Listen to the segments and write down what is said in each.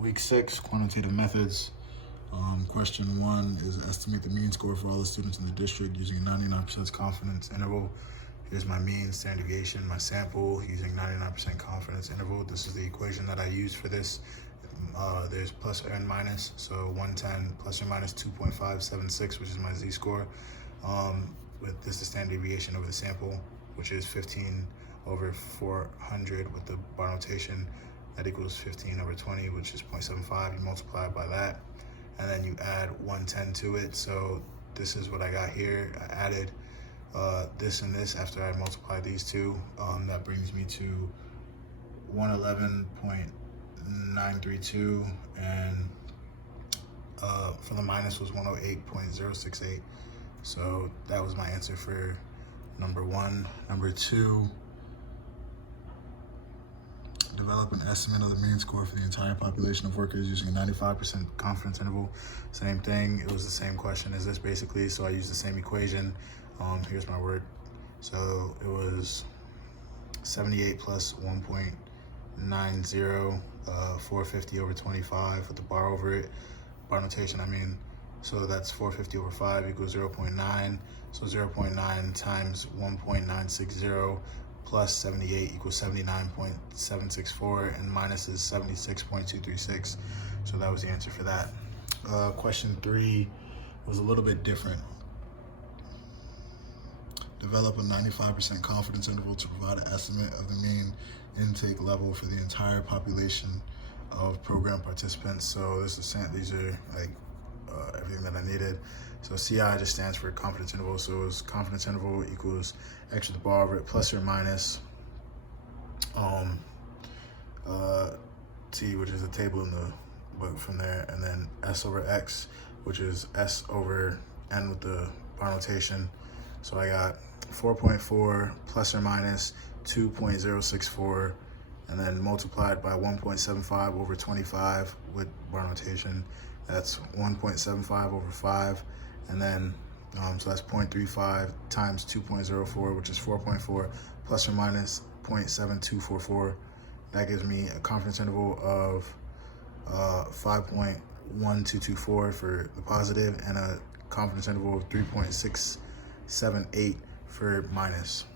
Week 6, quantitative methods. Question 1 is estimate the mean score for all the students in the district using a 99% confidence interval. Here's my mean, standard deviation, my sample using 99% confidence interval. This is the equation that I use for this. There's plus and minus, so 110 plus or minus 2.576, which is my z-score. With this is standard deviation over the sample, which is 15 over 400 with the bar notation. That equals 15 over 20, which is 0.75. You multiply it by that, and then you add 110 to it. So this is what I got here. I added this and this after I multiplied these two. That brings me to 111.932, and for the minus was 108.068. So that was my answer for number 1. Number 2, develop an estimate of the mean score for the entire population of workers using a 95% confidence interval. Same thing, it was the same question as this basically, so I used the same equation. Here's my work. So it was 78 plus 1.90, 450 over 25 with the bar over it, bar notation I mean. So that's 450 over 5 equals 0.9. So 0.9 times 1.960 plus 78 equals 79.764, and minus is 76.236. So that was the answer for that. Question 3 was a little bit different. Develop a 95% confidence interval to provide an estimate of the mean intake level for the entire population of program participants. So this is, these are like everything that I needed. So CI just stands for confidence interval. So it was confidence interval equals x to the bar over it plus or minus T, which is a table in the book from there, and then S over X, which is S over N with the bar notation. So I got 4.4 plus or minus 2.064, and then multiplied by 1.75 over 25 with bar notation. That's 1.75 over 5, and then so that's 0.35 times 2.04, which is 4.4 plus or minus 0.7244. That gives me a confidence interval of 5.1224 for the positive, and a confidence interval of 3.678 for minus.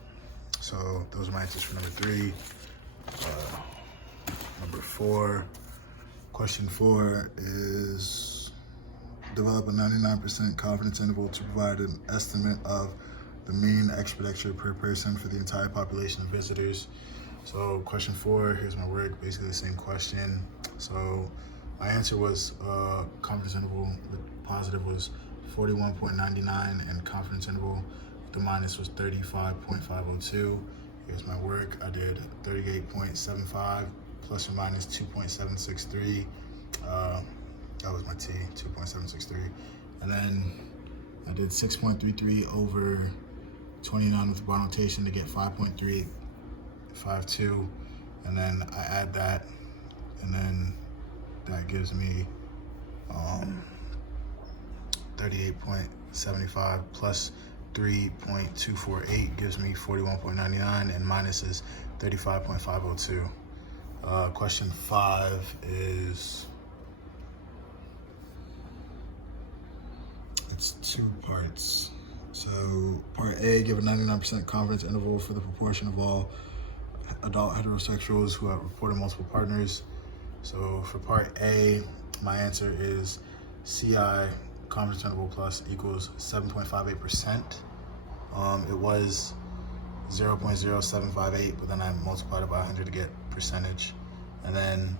So those are my answers for number 3. Number 4. Question 4 is develop a 99% confidence interval to provide an estimate of the mean expenditure per person for the entire population of visitors. So question 4, here's my work, basically the same question. So my answer was confidence interval with positive was 41.99, and confidence interval with the minus was 35.502. Here's my work. I did 38.75 plus or minus 2.763. That was my T, 2.763. And then I did 6.33 over 29 with the bar notation to get 5.352. And then I add that, and then that gives me 38.75 plus 3.248 gives me 41.99, and minus is 35.502. Question 5 is, it's 2 parts. So part A, give a 99% confidence interval for the proportion of all adult heterosexuals who have reported multiple partners. So for part A, my answer is CI confidence interval plus equals 7.58%. It was 0.0758, but then I multiplied it by 100 to get percentage. And then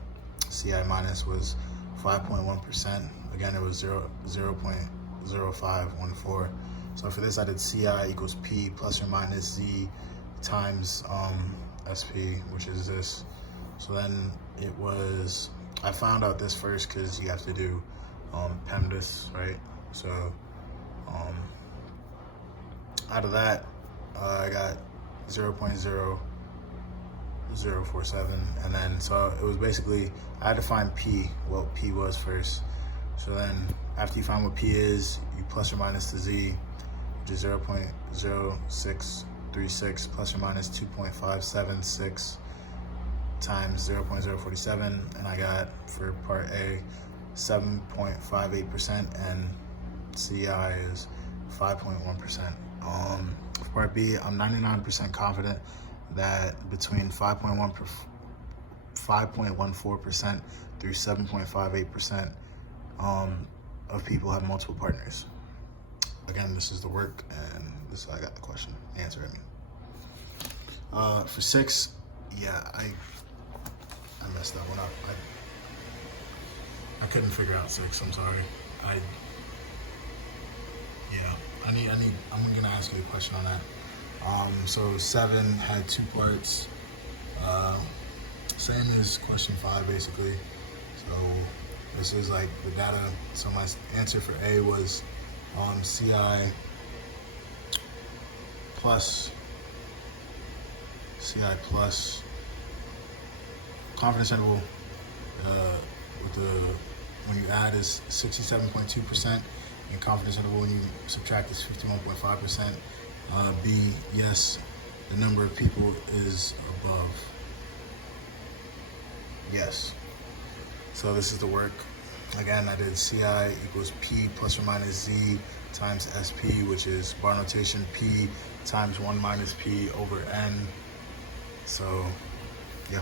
CI minus was 5.1%. Again, it was 0.0514. So for this, I did CI equals P plus or minus Z times SP, which is this. So then it was, I found out this first because you have to do PEMDAS, right? So out of that, I got 0.0047, and then so it was basically, I had to find P, what P was first. So then after you find what P is, you plus or minus the Z, which is 0.0636 plus or minus 2.576 times 0.047, and I got for part A 7.58%, and CI is 5.1%. For part B, I'm 99% confident that between 5.14% through 7.58% of people have multiple partners. Again, this is the work, and this is I got the question. Answer it. For 6, yeah, I messed that one up. I couldn't figure out 6. I'm sorry. I'm gonna ask you a question on that. So 7 had 2 parts. Same as question 5, basically. So this is like the data. So my answer for A was CI plus confidence interval with the when you add is 67.2%, and confidence interval when you subtract is 51.5%. B, yes, the number of people is above. Yes. So this is the work. Again, I did CI equals P plus or minus Z times SP, which is bar notation P times 1 minus P over N. So, yeah.